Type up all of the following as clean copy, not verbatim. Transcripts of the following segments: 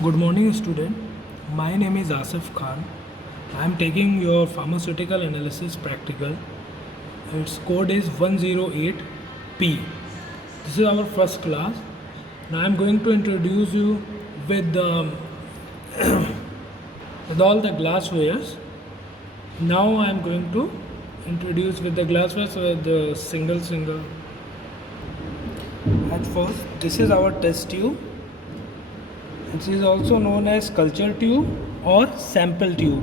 Good morning, student. My name is Asif Khan. I am taking your pharmaceutical analysis practical. Its code is 108P. This is our first class. Now I am going to introduce you with with all the glasswares. Now I am going to introduce with the glasswares with the single. At first, this is our test tube. It is also known as culture tube or sample tube.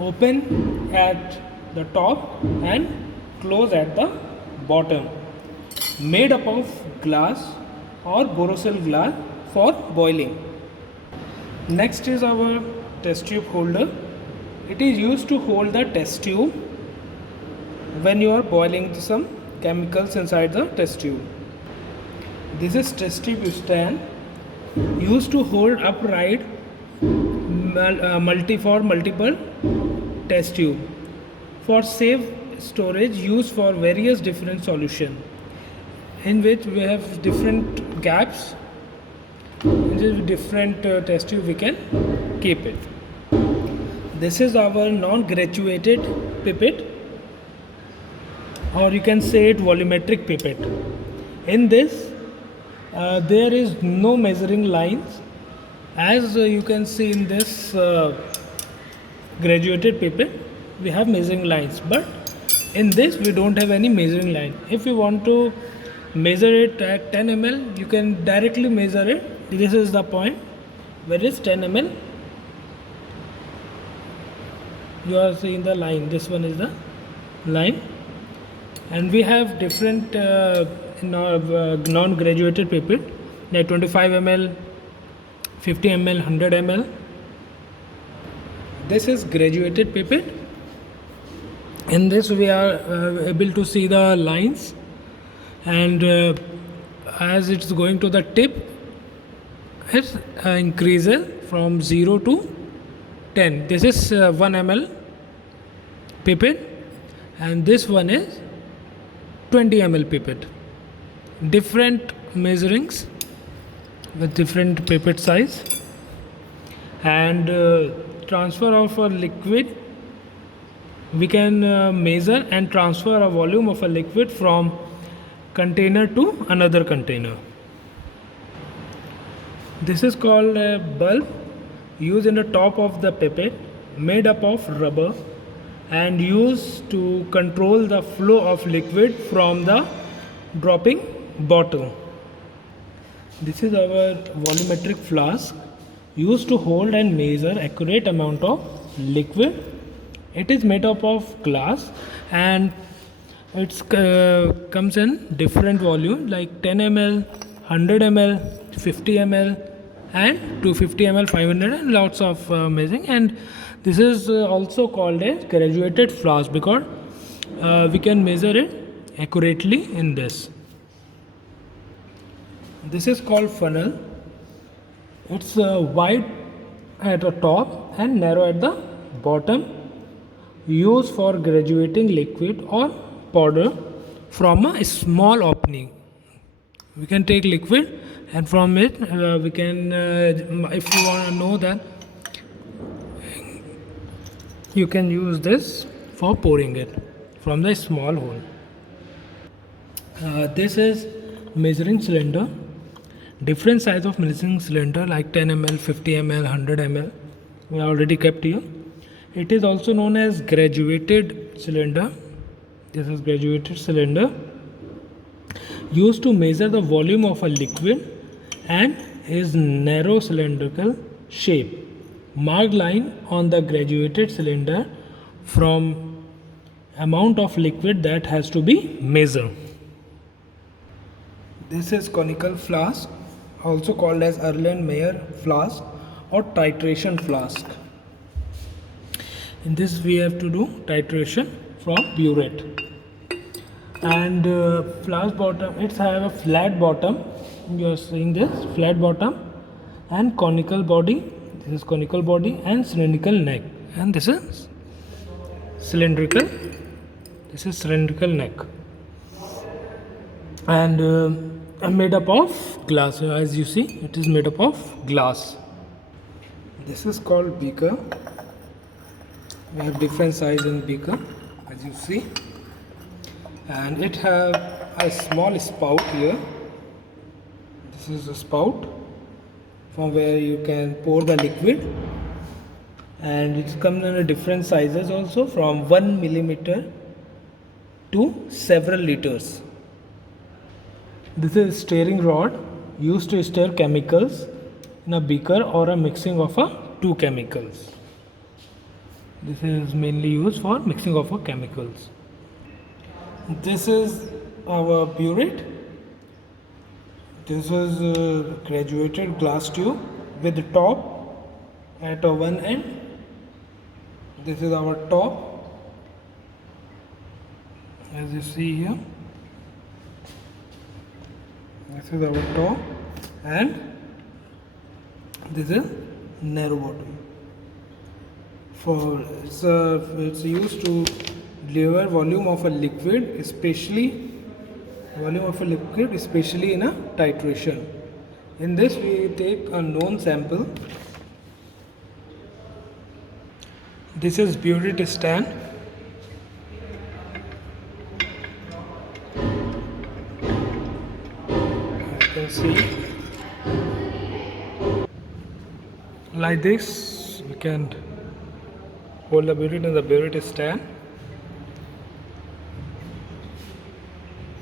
Open at the top and close at the bottom. Made up of glass or borosilicate glass for boiling. Next is our test tube holder. It is used to hold the test tube when you are boiling some chemicals inside the test tube. This is test tube stand used to hold upright multiple test tube for safe storage, used for various different solution in which we have different gaps. In this different test tube we can keep it. This is our non-graduated pipette, or you can say it volumetric pipette. In this there is no measuring lines, as you can see in this graduated pipette we have measuring lines, but in this we don't have any measuring line. If you want to measure it at 10 ml, you can directly measure it. This is the point where it's 10 ml. You are seeing the line, this one is the line. And we have different non-graduated pipette, like 25 ml, 50 ml, 100 ml. This is graduated pipette. In this we are able to see the lines, and as it's going to the tip, it increases from 0 to 10. This is 1 ml pipette, and this one is 20 ml pipette. Different measurings with different pipette size, and transfer of a liquid. We can measure and transfer a volume of a liquid from container to another container. This is called a bulb, used in the top of the pipette, made up of rubber and used to control the flow of liquid from the dropping bottle. This is our volumetric flask, used to hold and measure accurate amount of liquid. It is made up of glass, and it comes in different volume like 10 ml, 100 ml, 50 ml, and 250 ml, 500, and lots of measuring. And this is also called a graduated flask because we can measure it accurately in this. This is called funnel. It's wide at the top and narrow at the bottom, used for graduating liquid or powder from a small opening. We can take liquid, and from it we can, if you want to know that, you can use this for pouring it from the small hole. This is measuring cylinder. Different size of measuring cylinder like 10 ml, 50 ml, 100 ml. We already kept here. It is also known as graduated cylinder. This is graduated cylinder, used to measure the volume of a liquid, and is narrow cylindrical shape. Marked line on the graduated cylinder from amount of liquid that has to be measured. This is conical flask, also called as Erlenmeyer flask or titration flask. In this we have to do titration from burette. And flask bottom, it's have a flat bottom. You are seeing this flat bottom and conical body. This is conical body and cylindrical neck, and this is cylindrical. This is cylindrical neck, and made up of glass. As you see, it is made up of glass. This is called beaker. We have different size in beaker, as you see, and it have a small spout here. This is a spout from where you can pour the liquid, and it comes in a different sizes also, from 1 millimeter to several liters. This is stirring rod used to stir chemicals in a beaker or a mixing of two chemicals. This is mainly used for mixing of chemicals. This is our burette. This is a graduated glass tube with the top at one end. This is our top, as you see here. This is our top, and this is narrow bottom. It's used to deliver volume of a liquid, especially in a titration. In this, we take a known sample. This is burette stand. You can see like this. We can hold the burette in the burette stand.